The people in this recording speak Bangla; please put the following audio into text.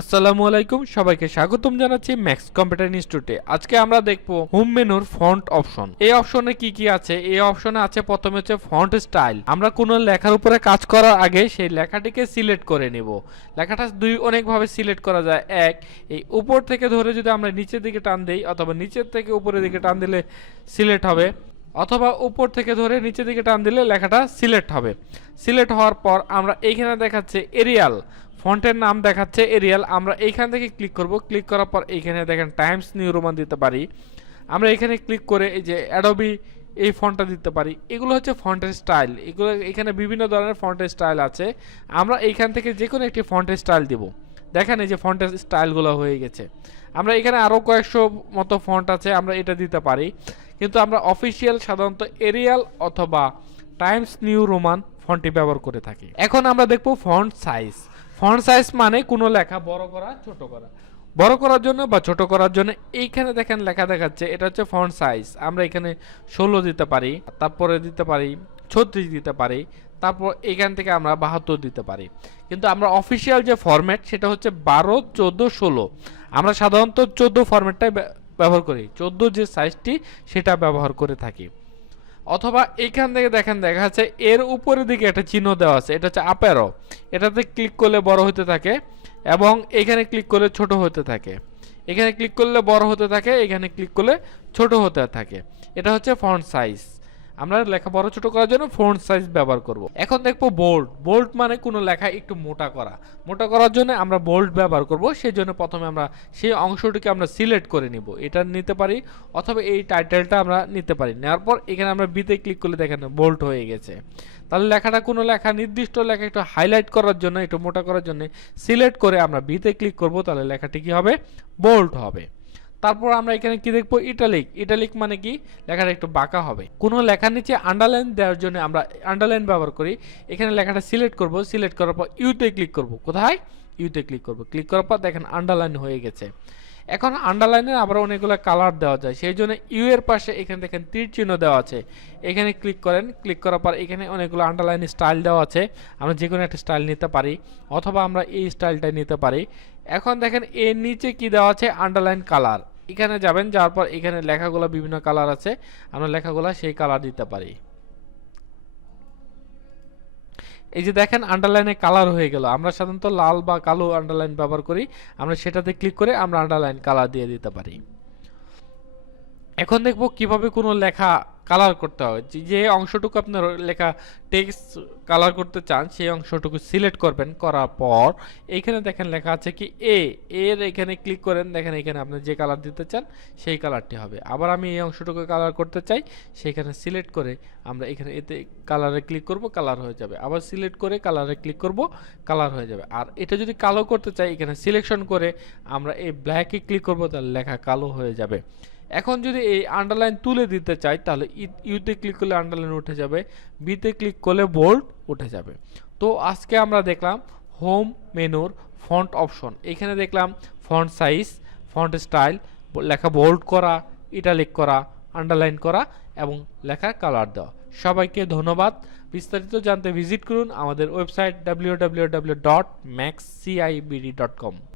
আসসালামু আলাইকুম, সবাইকে স্বাগতম জানাচ্ছি ম্যাক্স কম্পিউটার ইনস্টিটিউটে। আজকে আমরা দেখব হোম মেনুর ফন্ট অপশন। এই অপশনে কি কি আছে? এই অপশনে আছে প্রথমে হচ্ছে ফন্ট স্টাইল। আমরা কোনো লেখার উপরে কাজ করার আগে সেই লেখাটিকে সিলেক্ট করে নেব। লেখাটা অনেকভাবে সিলেক্ট করা যায়। এক, এই উপর থেকে ধরে যদি আমরা নিচের দিকে টান দেই, অথবা নিচের থেকে উপরের দিকে টান দিলে সিলেক্ট হবে, অথবা উপর থেকে ধরে নিচের দিকে টান দিলে লেখাটা সিলেক্ট হবে। সিলেক্ট হওয়ার পর আমরা এইখানে দেখাচ্ছে এরিয়াল, ফন্টের নাম দেখাচ্ছে এরিয়াল। আমরা এইখান থেকে ক্লিক করব। ক্লিক করার পর এইখানে দেখেন টাইমস নিউ রোমান দিতে পারি। আমরা এখানে ক্লিক করে এই যে অ্যাডোবি এই ফন্টটা দিতে পারি। এগুলো হচ্ছে ফন্টের স্টাইল। এগুলো এখানে বিভিন্ন ধরনের ফন্টের স্টাইল আছে। আমরা এইখান থেকে যে কোনো একটি ফন্টের স্টাইল দিব। দেখেন এই যে ফন্টের স্টাইলগুলো হয়ে গেছে। আমরা এখানে আরও কয়েকশো মতো ফন্ট আছে, আমরা এটা দিতে পারি। কিন্তু আমরা অফিসিয়াল সাধারণত এরিয়াল অথবা টাইমস নিউ রোমান ফন্টটি ব্যবহার করে থাকি। এখন আমরা দেখব ফন্ট সাইজ। ফন্ট সাইজ মানে কোনো লেখা বড় করা, ছোট করা। বড় করার জন্য বা ছোট করার জন্য এইখানে দেখেন লেখা দেখাচ্ছে, এটা হচ্ছে ফন্ট সাইজ। আমরা এখানে 16 দিতে পারি, তারপরে দিতে পারি 36 দিতে পারি, তারপর এখান থেকে আমরা 72 দিতে পারি। কিন্তু আমরা অফিসিয়াল যে ফরম্যাট সেটা হচ্ছে 12, 14, 16। আমরা সাধারণত 14 ফরম্যাটটাই ব্যবহার করি। 14 যে সাইজটি সেটা ব্যবহার করে থাকি। অথবা এইখান থেকে দেখেন দেখা যাচ্ছে এর উপরের দিকে একটা চিহ্ন দেওয়া আছে, এটা হচ্ছে আপ অ্যারো। এটাতে ক্লিক করলে বড় হতে থাকে এবং এখানে ক্লিক করলে ছোট হতে থাকে। এখানে ক্লিক করলে বড় হতে থাকে, এখানে ক্লিক করলে ছোট হতে থাকে। এটা হচ্ছে ফন্ট সাইজ। আমরা লেখা বড় ছোট করার জন্য ফন্ট সাইজ ব্যবহার করব। এখন দেখবো বোল্ড। বোল্ড মানে কোনো লেখা একটু মোটা করা। মোটা করার জন্য আমরা বোল্ড ব্যবহার করব। সেই জন্য প্রথমে আমরা সেই অংশটিকে আমরা সিলেক্ট করে নিব। এটা নিতে পারি, অথবা এই টাইটেলটা আমরা নিতে পারি। নেওয়ার পর এখানে আমরা বিতে ক্লিক করলে দেখেন বোল্ড হয়ে গেছে। তাহলে লেখাটা কোনো লেখা নির্দিষ্ট লেখা একটু হাইলাইট করার জন্য, একটু মোটা করার জন্য সিলেক্ট করে আমরা বিতে ক্লিক করব। তাহলে লেখাটি কি হবে? বোল্ড হবে। তারপর আমরা এখানে কি দেখবো? ইটালিক। ইটালিক মানে কি? লেখাটা একটু বাঁকা হবে। কোনো লেখার নিচে আন্ডারলাইন দেওয়ার জন্য আমরা আন্ডারলাইন ব্যবহার করি। এখানে লেখাটা সিলেক্ট করব। সিলেক্ট করার পর ইউতে ক্লিক করব। কোথায়? ইউতে ক্লিক করব। ক্লিক করার পর দেখেন আন্ডারলাইন হয়ে গেছে। এখন আন্ডারলাইনের আবার অনেকগুলো কালার দেওয়া যায়। সেই জন্য ইউ এর পাশে এখানে দেখেন তীর চিহ্ন দেওয়া আছে। এখানে ক্লিক করেন। ক্লিক করার পর এখানে অনেকগুলো আন্ডারলাইন স্টাইল দেওয়া আছে। আমরা যে কোনো একটা স্টাইল নিতে পারি, অথবা আমরা এই স্টাইলটা নিতে পারি। এখন দেখেন এর নিচে কি দেওয়া আছে? Underline colour. এখানে যাবেন, যাওয়ার পর এখানে লেখাগুলো বিভিন্ন কালার আছে, আমরা লেখাগুলো সেই কালার দিতে পারি। এই যে দেখেন আন্ডারলাইনে কালার হয়ে গেল। আমরা সাধারণত লাল বা কালো আন্ডারলাইন ব্যবহার করি। আমরা সেটাতে ক্লিক করে আমরা আন্ডারলাইন কালার দিয়ে দিতে পারি। এখন দেখব কিভাবে কোনো লেখা কালার করতে হয়। যে অংশটুকু আপনার লেখা টেক্সট কালার করতে চান সেই অংশটুকু সিলেক্ট করবেন। করার পর এইখানে দেখেন লেখা আছে কি এর এখানে ক্লিক করেন। দেখেন এখানে আপনি যে কালার দিতে চান সেই কালারটি হবে। আবার আমি এই অংশটুকু কালার করতে চাই, সেখানে সিলেক্ট করে আমরা এখানে এতে কালারে ক্লিক করব, কালার হয়ে যাবে। আবার সিলেক্ট করে কালারে ক্লিক করব, কালার হয়ে যাবে। আর এটা যদি কালো করতে চাই, এখানে সিলেকশন করে আমরা এই ব্ল্যাকে ক্লিক করব, তাহলে লেখা কালো হয়ে যাবে। এখন যদি এই আন্ডারলাইন তুলে দিতে চাই, তাহলে ইউতে ক্লিক করলে আন্ডারলাইন উঠে যাবে, বিতে ক্লিক করলে বোল্ড উঠে যাবে। তো আজকে আমরা দেখলাম হোম মেনুর ফন্ট অপশন। এখানে দেখলাম ফন্ট সাইজ, ফন্ট স্টাইল, লেখা বোল্ড করা, ইটালিক করা, আন্ডারলাইন করা এবং লেখার কালার দেওয়া। সবাইকে ধন্যবাদ। বিস্তারিত জানতে ভিজিট করুন আমাদের ওয়েবসাইট www.maxcibd.com।